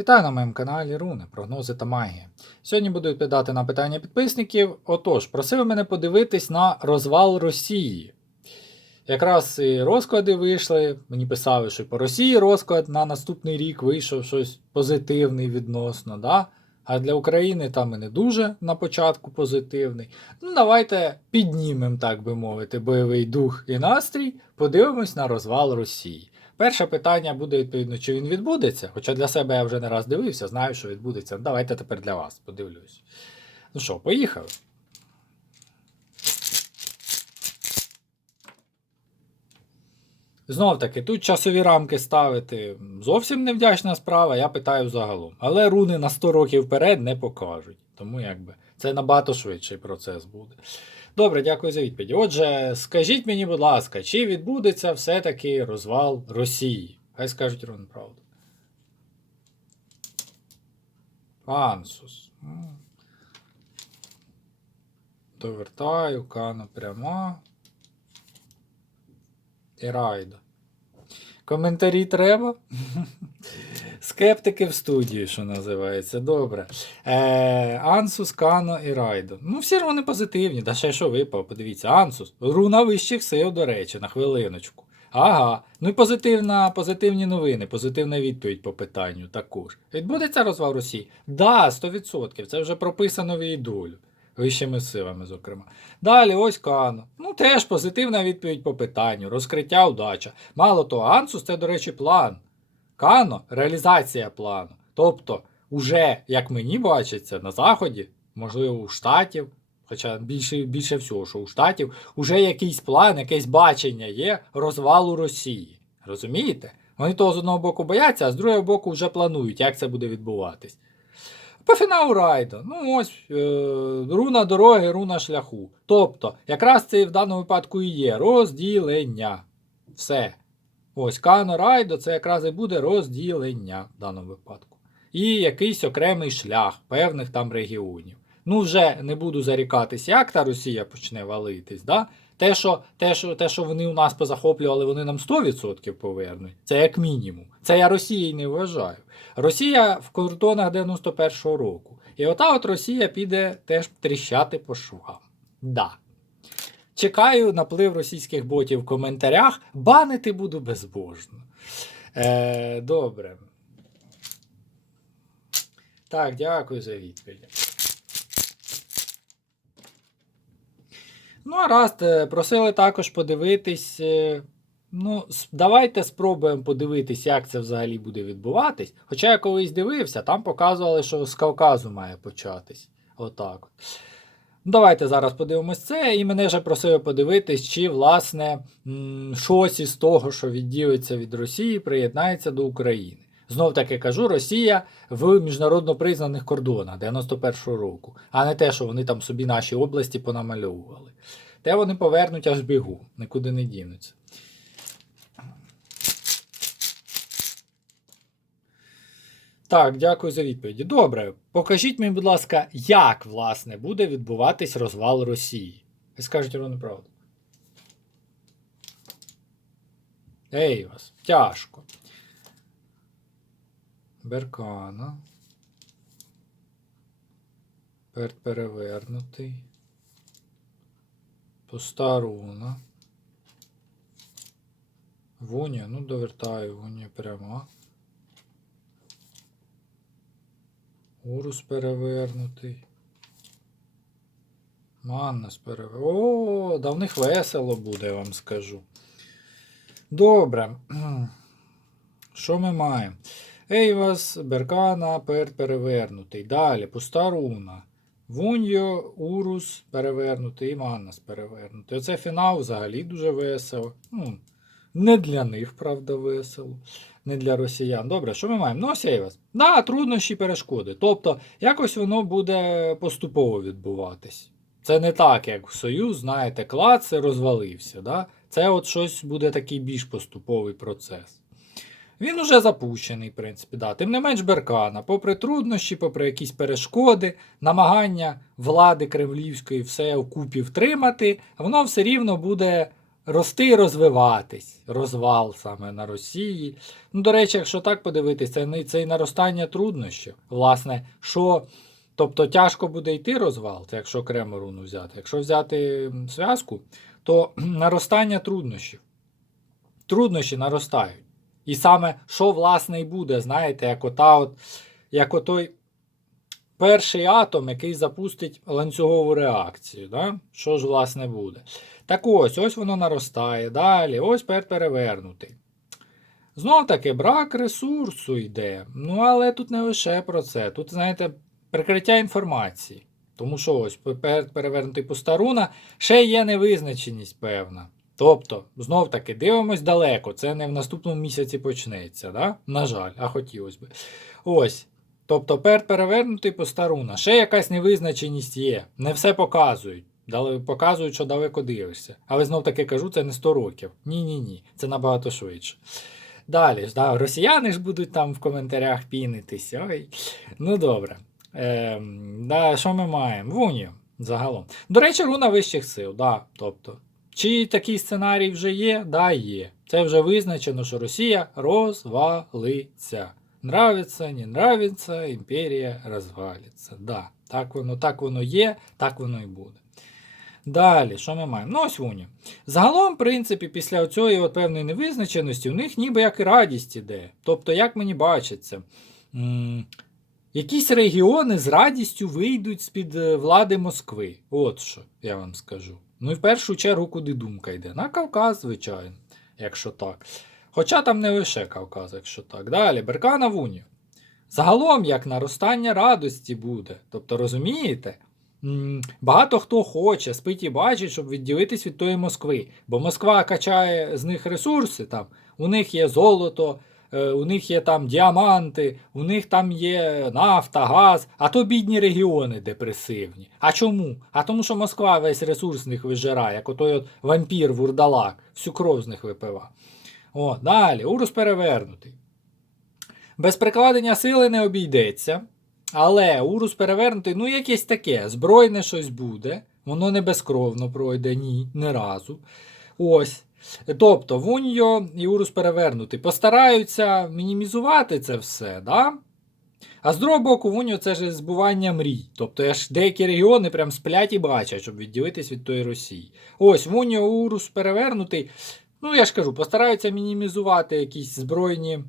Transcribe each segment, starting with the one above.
Вітаю на моєму каналі Руни, прогнози та магія. Сьогодні буду відповідати на питання підписників. Отож, просили мене подивитись на розвал Росії. Якраз і розклади вийшли. Мені писали, що по Росії розклад на наступний рік вийшов щось позитивний відносно. Да? А для України там і не дуже на початку позитивний. Ну, давайте піднімемо, так би мовити, бойовий дух і настрій, подивимось на розвал Росії. Перше питання буде відповідно, чи він відбудеться. Хоча для себе я вже не раз дивився, знаю, що відбудеться. Давайте тепер для вас подивлюсь. Ну що, поїхали. Знов таки, тут часові рамки ставити зовсім невдячна справа, я питаю загалом. Але руни на 100 років вперед не покажуть. Тому якби це набагато швидший процес буде. Добре, дякую за відповідь. Отже, скажіть мені, будь ласка, чи відбудеться все-таки розвал Росії? Хай скажуть Рон правду. Ансус. Довертаю, кана пряма. І райда. Коментарі треба? Скептики в студії, що називається. Добре. Е, Ансус, Кано і Райдо. Ну, всі ж вони позитивні. Да ще що випав, подивіться. Ансус. Руна вищих сил, до речі, на хвилиночку. Ага. Ну і позитивна, позитивні новини, позитивна відповідь по питанню також. Відбудеться розвал Росії? Да, 100%. Це вже прописано в її долю. Вищими силами, зокрема. Далі, ось Кано. Ну, теж позитивна відповідь по питанню. Розкриття удача. Мало того, Ансус це, до речі, план. Кано реалізація плану. Тобто, уже, як мені бачиться, на Заході, можливо, у Штатів, хоча більше, більше всього, що у Штатів, уже якийсь план, якесь бачення є розвалу Росії. Розумієте? Вони того з одного боку бояться, а з другого боку вже планують, як це буде відбуватись. По фіналу райду. Ну ось е, руна дороги, руна шляху. Тобто, якраз це в даному випадку і є розділення. Все. Ось Кано Райдо це якраз і буде розділення в даному випадку. І якийсь окремий шлях певних там регіонів. Ну, вже не буду зарікатись, як та Росія почне валитись. Да? Те, що, те, що, те, що вони у нас позахоплювали, вони нам 100% повернуть. Це як мінімум. Це я Росією не вважаю. Росія в кордонах 91-го року. І ота от Росія піде теж тріщати по швам. Да. Чекаю наплив російських ботів в коментарях. Банити буду безбожно. Е, добре. Так, дякую за відповідь. Ну, а раз е, просили також подивитись. е, Ну, давайте спробуємо подивитись, як це взагалі буде відбуватись. Хоча я колись дивився, там показували, що з Кавказу має початись. Отак. от. Ну, Давайте зараз подивимось це, і мене вже просили подивитись, чи, власне, щось із того, що відділиться від Росії, приєднається до України. Знов таки кажу, Росія в міжнародно признаних кордонах 91-го року, а не те, що вони там собі наші області понамальовували. Те вони повернуть аж бігу, нікуди не дінуться. Так, дякую за відповіді. Добре, покажіть мені, будь ласка, як власне буде відбуватись розвал Росії. Ви скажете ровно правду. Ей вас, тяжко. Беркана. Перт перевернутий. Пуста руна. Вуня, ну довертаю, вуня пряма. Урус перевернутий. Маннас перевернутий. О, да в них весело буде, я вам скажу. Добре. Що ми маємо? Ейвас, Беркана, Перт перевернутий. Далі, пуста руна. Вуньо, Урус перевернутий і Маннас перевернутий. Оце фінал взагалі дуже весело. Ну, не для них, правда, весело. Не для росіян. Добре, що ми маємо? Ну, Сейвас. Да, труднощі перешкоди. Тобто, якось воно буде поступово відбуватись. Це не так, як Союз, знаєте, клац розвалився. Да? Це от щось буде такий більш поступовий процес. Він уже запущений, в принципі, да. Тим не менш Беркана, попри труднощі, попри якісь перешкоди, намагання влади кремлівської все вкупі втримати, воно все рівно буде рости і розвиватись. Розвал саме на Росії. Ну, до речі, якщо так подивитися, це, і наростання труднощів. Власне, що. Тобто тяжко буде йти розвал, якщо окремо руну взяти. Якщо взяти зв'язку, то наростання труднощів. Труднощі наростають. І саме що, власне, і буде, знаєте, як ота от, як отой перший атом, який запустить ланцюгову реакцію. Да? Що ж, власне, буде? Так ось, ось воно наростає. Далі, ось пер перевернутий. Знов таки, брак ресурсу йде. Ну, але тут не лише про це. Тут, знаєте, прикриття інформації. Тому що ось пер перевернутий пустаруна ще є невизначеність певна. Тобто, знов таки, дивимось далеко, це не в наступному місяці почнеться, да? на жаль, а хотілося би. Ось. Тобто, пер перевернутий постаруна. Ще якась невизначеність є. Не все показують. Дали, показують, що далеко дивишся. Але знов таки кажу, це не 100 років. Ні-ні ні, це набагато швидше. Далі ж, да, росіяни ж будуть там в коментарях пінитися. Ой. Ну добре. Ем, да, що ми маємо? Вунію загалом. До речі, руна вищих сил. Да, тобто, чи такий сценарій вже є? Да, є. Це вже визначено, що Росія розвалиться. Нравиться, не нравиться, імперія розвалиться. Да, так воно, так воно є, так воно і буде. Далі, що ми маємо? Ну, ось Вуня. Загалом, в принципі, після цієї певної невизначеності, у них ніби як і радість іде. Тобто, як мені бачиться, м- якісь регіони з радістю вийдуть з-під е, влади Москви. От що я вам скажу. Ну і в першу чергу, куди думка йде? На Кавказ, звичайно, якщо так. Хоча там не лише Кавказ, якщо так. Далі, Беркана в Унію. Загалом, як наростання радості буде. Тобто, розумієте? Багато хто хоче, спить і бачить, щоб відділитись від тої Москви. Бо Москва качає з них ресурси, там, у них є золото, у них є там діаманти, у них там є нафта, газ, а то бідні регіони депресивні. А чому? А тому, що Москва весь ресурс них вижирає, як отой от вампір вурдалак, всю кров з них випива. О, далі, урус перевернутий. Без прикладення сили не обійдеться. Але урус перевернутий, ну якесь таке, збройне щось буде, воно не безкровно пройде, ні, не разу. Ось. Тобто, Вуньо і урус перевернутий постараються мінімізувати це все, да? А з другого боку, Вуньо це ж збування мрій. Тобто я ж деякі регіони прям сплять і бачать, щоб відділитись від тої Росії. Ось, Вуньо, урус перевернутий. Ну, я ж кажу, постараються мінімізувати якісь збройні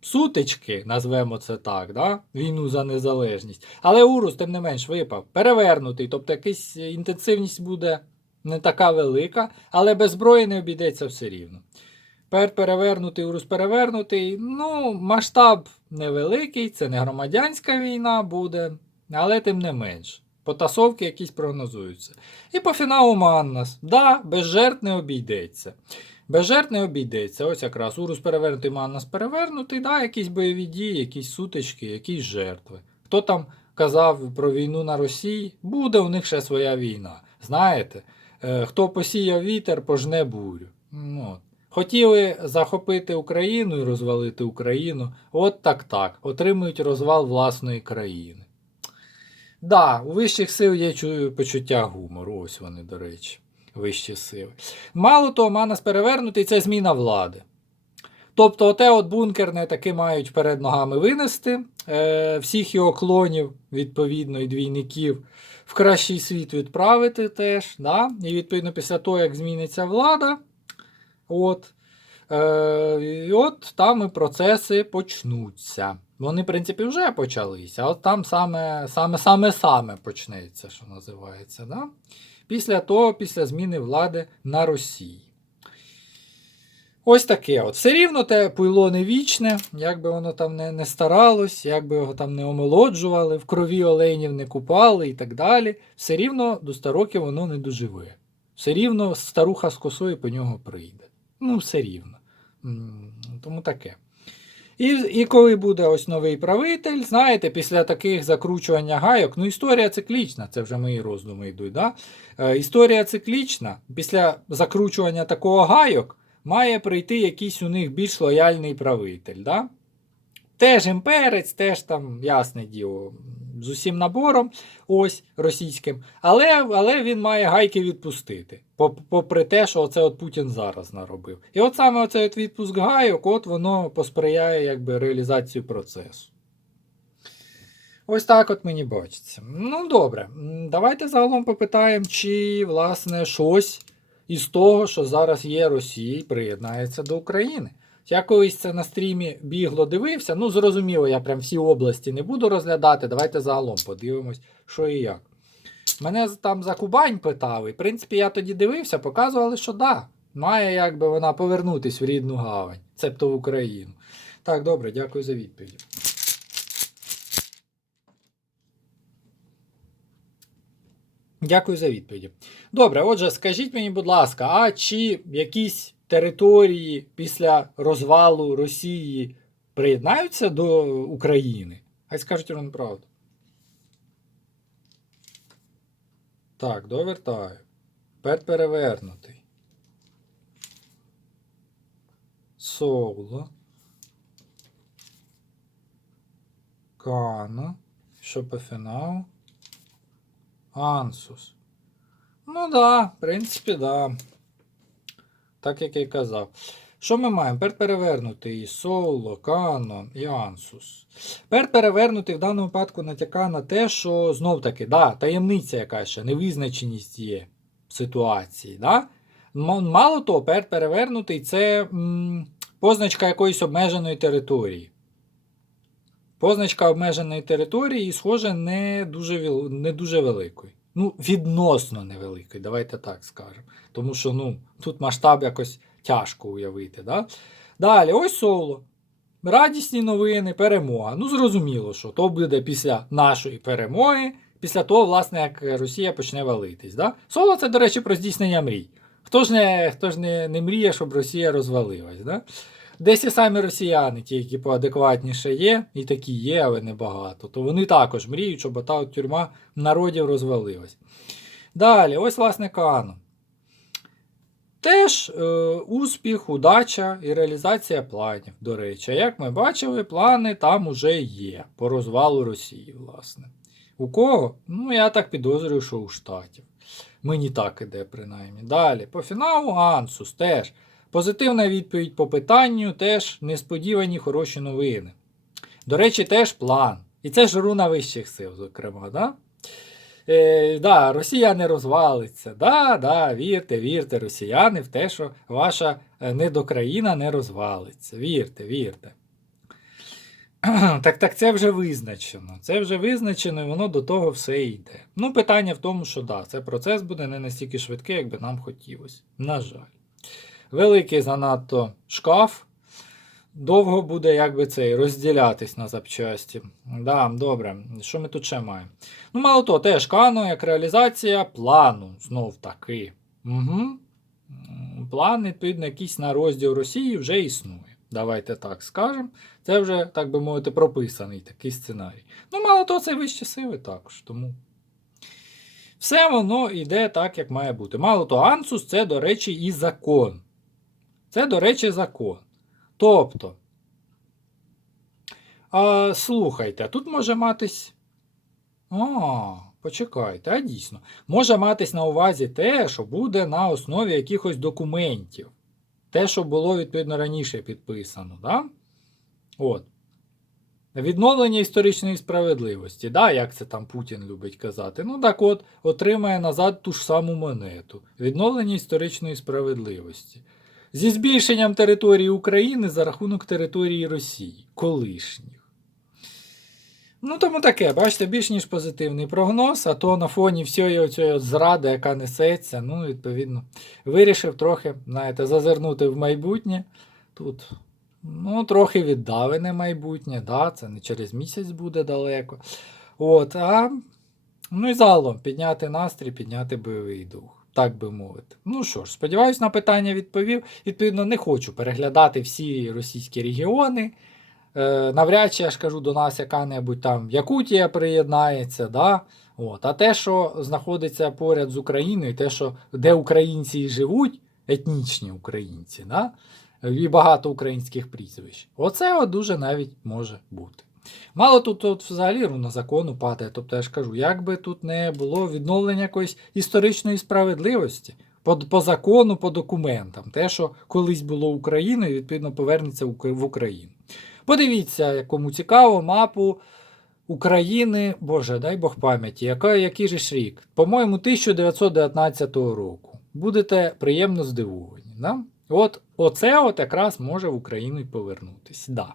сутички, назвемо це так, да? війну за незалежність. Але урус, тим не менш, випав перевернутий, тобто якась інтенсивність буде не така велика, але без зброї не обійдеться все рівно. Пер перевернутий, урус перевернутий. Ну, масштаб невеликий, це не громадянська війна буде, але тим не менш. Потасовки якісь прогнозуються. І по фіналу Маннас. Да, без жертв не обійдеться. Без жертв не обійдеться. Ось якраз Урус перевернутий, Маннас перевернутий, да, якісь бойові дії, якісь сутички, якісь жертви. Хто там казав про війну на Росії? Буде у них ще своя війна. Знаєте, хто посіяв вітер, пожне бурю. Ну, от. Хотіли захопити Україну і розвалити Україну. От так так. Отримують розвал власної країни. Да, у вищих сил є чу- почуття гумору. Ось вони, до речі, вищі сили. Мало того, мана перевернутий це зміна влади. Тобто, оте от бункерне таки мають перед ногами винести е, всіх його клонів, відповідно, і двійників в кращий світ відправити теж. Да? І відповідно, після того, як зміниться влада, от, е, от там і процеси почнуться. Вони, в принципі, вже почалися, а от там саме саме, саме, саме почнеться, що називається. Да? Після того, після зміни влади на Росії. Ось таке. от. Все рівно те пуйло не вічне, як би воно там не, не старалось, як би його там не омолоджували, в крові оленів не купали і так далі. Все рівно до 100 років воно не доживе. Все рівно старуха з косою по нього прийде. Ну, все рівно. Тому таке. І, і коли буде ось новий правитель, знаєте, після таких закручування гайок, ну історія циклічна, це вже мої роздуми йдуть. Да? Е, історія циклічна, після закручування такого гайок має прийти якийсь у них більш лояльний правитель. Да? Теж імперець, теж там, ясне діло, з усім набором, ось російським, але, але він має гайки відпустити. Попри те, що оце от Путін зараз наробив. І от саме оцей от відпуск гайок, от воно посприяє якби, реалізації процесу. Ось так от мені бачиться. Ну, добре. Давайте загалом попитаємо, чи, власне, щось із того, що зараз є Росії, приєднається до України. Я колись це на стрімі бігло дивився. Ну, зрозуміло, я прям всі області не буду розглядати. Давайте загалом подивимось, що і як. Мене там за Кубань питали. В принципі, я тоді дивився, показували, що да, має якби вона повернутись в рідну гавань, цебто в Україну. Так, добре, дякую за відповідь. Дякую за відповіді. Добре, отже, скажіть мені, будь ласка, а чи якісь території після розвалу Росії приєднаються до України? Хай скажуть вам правду. Так, довертаю. Тепер перевернутий. Соло. По фіналу? Ансус. Ну да, в принципі, да. Так як я й казав. Що ми маємо? Пер перевернутий Соло, Кано і Ансус. Пер перевернутий в даному випадку натякає на те, що знов таки, да, таємниця якась ще, невизначеність є в ситуації. Да? Мало того, пер перевернутий це м, позначка якоїсь обмеженої території. Позначка обмеженої території, і, схоже, не дуже, не дуже великої. Ну, відносно невеликої, давайте так скажемо. Тому що ну, тут масштаб якось тяжко уявити. Да? Далі, ось соло. Радісні новини, перемога. Ну, зрозуміло, що то буде після нашої перемоги, після того, власне, як Росія почне валитись. Да? Соло це, до речі, про здійснення мрій. Хто ж не, хто ж не, не мріє, щоб Росія розвалилась? Да? Десь і самі росіяни, ті, які поадекватніше є, і такі є, але небагато, то вони також мріють, щоб та от тюрма народів розвалилась. Далі, ось власне Кано. Теж е, успіх, удача і реалізація планів, до речі. Як ми бачили, плани там уже є по розвалу Росії, власне. У кого? Ну, я так підозрюю, що у Штатів. Мені так іде, принаймні. Далі, по фіналу Ансус теж. Позитивна відповідь по питанню, теж несподівані хороші новини. До речі, теж план. І це ж руна вищих сил, зокрема. Да? Е, да, Росія не розвалиться. Да, да, вірте, вірте, росіяни в те, що ваша е, недокраїна не розвалиться. Вірте, вірте. Так, так, це вже визначено. Це вже визначено, і воно до того все йде. Ну, питання в тому, що да, це процес буде не настільки швидкий, як би нам хотілося. На жаль. Великий занадто шкаф. Довго буде якби цей розділятись на запчасті. Да, добре. Що ми тут ще маємо? Ну, мало того, теж кано як реалізація плану. Знов таки. Угу. План, відповідно, якийсь на розділ Росії вже існує. Давайте так скажемо. Це вже, так би мовити, прописаний такий сценарій. Ну, мало того, це вищі сили також. Тому все воно йде так, як має бути. Мало того, Ансус це, до речі, і закон. Це, до речі, закон. Тобто, а, слухайте, тут може матись. А, почекайте, а дійсно. Може матись на увазі те, що буде на основі якихось документів. Те, що було, відповідно, раніше підписано. Да? От. Відновлення історичної справедливості, да, як це там Путін любить казати. Ну так от, отримає назад ту ж саму монету. Відновлення історичної справедливості. Зі збільшенням території України за рахунок території Росії, колишніх. Ну, тому таке, бачите, більш ніж позитивний прогноз, а то на фоні всієї цієї зради, яка несеться, ну, відповідно, вирішив трохи, знаєте, зазирнути в майбутнє. Тут, ну, трохи віддалене майбутнє, да, це не через місяць буде далеко. От, а, ну і загалом підняти настрій, підняти бойовий дух, так би мовити. Ну що ж, сподіваюсь, на питання відповів. Відповідно, не хочу переглядати всі російські регіони. Е, навряд чи я ж кажу, до нас яка-небудь там Якутія приєднається. Да? От. А те, що знаходиться поряд з Україною, те, що де українці живуть, етнічні українці, да? і багато українських прізвищ. Оце от дуже навіть може бути. Мало тут от взагалі руна закону падає. Тобто я ж кажу, як би тут не було відновлення якоїсь історичної справедливості по, по закону, по документам, те, що колись було Україною, відповідно повернеться в Україну. Подивіться, кому цікаво, мапу України, Боже, дай Бог пам'яті, яка, який же ж рік? По-моєму, 1919 року. Будете приємно здивовані. Да? От оце от якраз може в Україну й повернутись. Да.